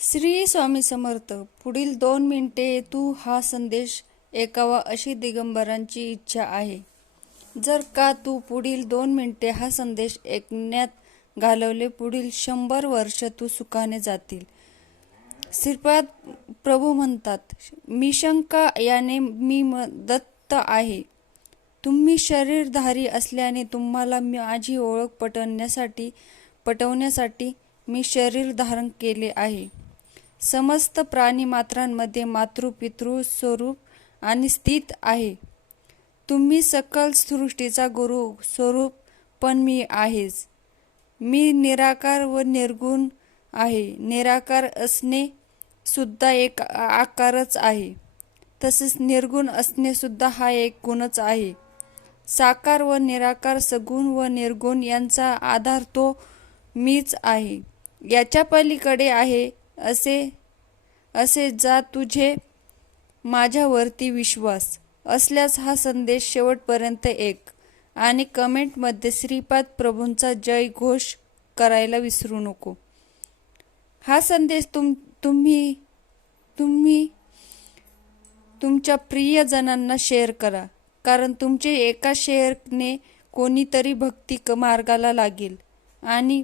श्री स्वामी समर्थ पुढील दोन मिनिटे तू हा संदेश ऐकावा अशी दिगंबरांची इच्छा आहे. जर का तू पुढील दोन मिनिटे हा संदेश ऐकण्यात घालवले पुढील शंभर वर्ष तू सुखाने जातील. श्रीपाद प्रभू म्हणतात मिशंका याने मी म- दत्त आहे. तुम्ही शरीरधारी असल्याने तुम्हाला माझी ओळख पटवण्यासाठी पटवण्यासाठी मी शरीर धारण केले आहे. समस्त प्राणी मात्रांमध्ये मातृपितृ स्वरूप आणि स्थित आहे. तुम्ही सकल सृष्टीचा गुरु स्वरूप पण मी आहेच. मी निराकार व निर्गुण आहे. निराकार असणे सुद्धा एक आकारच आहे. तसेच निर्गुण असणे सुद्धा हा एक गुणच आहे. साकार व निराकार सगुण व निर्गुण यांचा आधार तो मीच आहे. याच्या पलीकडे आहे असे असे जा तुझे माझ्यावरती विश्वास. असल्यास हा संदेश शेवटपर्यंत एक. आणि कमेंटमध्ये श्रीपाद प्रभूंचा जय घोष करायला विसरू नको. हा संदेश तुम तुम्ही तुम्ही तुमच्या प्रियजनांना शेअर करा. कारण तुमचे एका शेअरने कोणीतरी भक्ती मार्गाला लागेल. आणि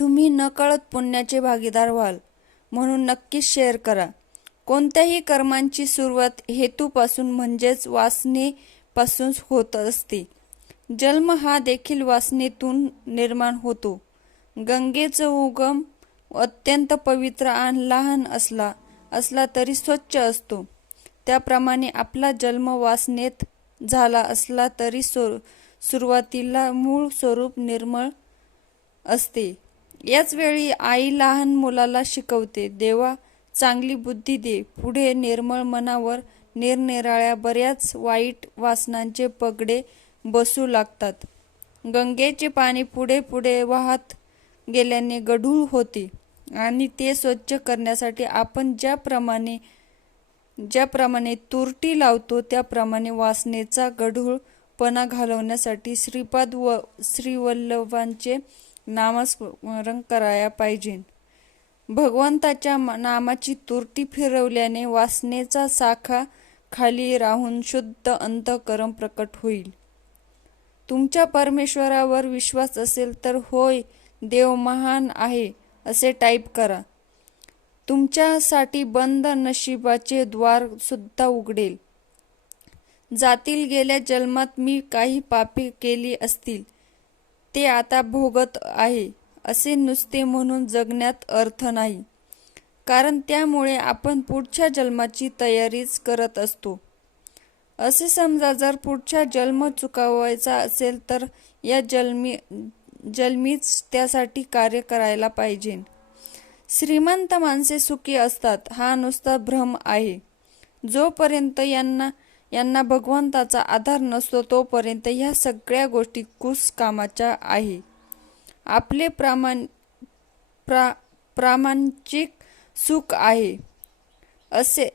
तुम्ही नकळत पुण्याचे भागीदार व्हाल. म्हणून नक्कीच शेअर करा. कोणत्याही कर्मांची सुरुवात हेतूपासून म्हणजेच वासनेपासून होत असते. जन्म हा देखील वासनेतून निर्माण होतो. गंगेचा उगम अत्यंत पवित्र आणि लहान असला असला तरी स्वच्छ असतो. त्याप्रमाणे आपला जन्म वासनेत झाला असला तरी सुरुवातीला मूळ स्वरूप निर्मळ असते. याच वेळी आई लहान मुलाला शिकवते देवा चांगली बुद्धी दे. पुढे निर्मळ मनावर निरनिराळ्या बऱ्याच वाईट वासनांचे पगडे बसू लागतात. गंगेचे पाणी पुढे पुढे वाहत गेल्याने गढूळ होते आणि ते स्वच्छ करण्यासाठी आपण ज्याप्रमाणे ज्याप्रमाणे तुरटी लावतो त्याप्रमाणे वासनेचा गढूळपणा घालवण्यासाठी श्रीपाद व श्रीवल्लभांचे नामस्मरण कराया पाहिजे. भगवंताच्या नामाची तुरटी फिरवल्याने वासनेचा साखा खाली राहून शुद्ध अंतकरम प्रकट होईल. तुमच्या परमेश्वरावर विश्वास असेल तर होय देव महान आहे असे टाईप करा. तुमच्यासाठी बंद नशिबाचे द्वार सुद्धा उघडेल. जातील गेल्या जन्मात मी काही पापे केली असतील ते आता भोगत आहे असे नुसते म्हणून जगण्यात अर्थ नाही. कारण त्यामुळे आपण पुढच्या जन्माची तयारीच करत असतो. असे समजा जर पुढचा जन्म चुकवायचा असेल तर या जन्मी जन्मीच त्यासाठी कार्य करायला पाहिजे. श्रीमंत माणसे सुखी असतात हा नुसता भ्रम आहे. जोपर्यंत यांना यांना भगवंताचा आधार नसतो तोपर्यंत ह्या सगळ्या गोष्टी कुस कामाच्या आहे. आपले प्रामाण प्रा प्रामाणिक सुख आहे असे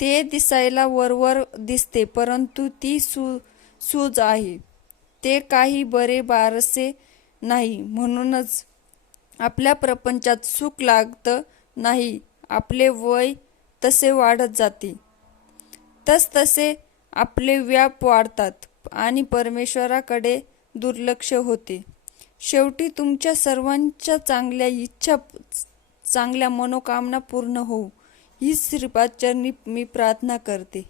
ते दिसायला वरवर दिसते परंतु ती सू सूज आहे. ते काही बरे बारसे नाही म्हणूनच आपल्या प्रपंचात सुख लागतं नाही आपले वय तसे वाढत जाते. तस तसे आपले व्याप वाढतात आणि परमेश्वराकडे दुर्लक्ष होते. शेवटी तुमच्या सर्वांच्या चांगल्या इच्छा चांगल्या मनोकामना पूर्ण होऊ. ही श्रीपादचरणी मी प्रार्थना करते.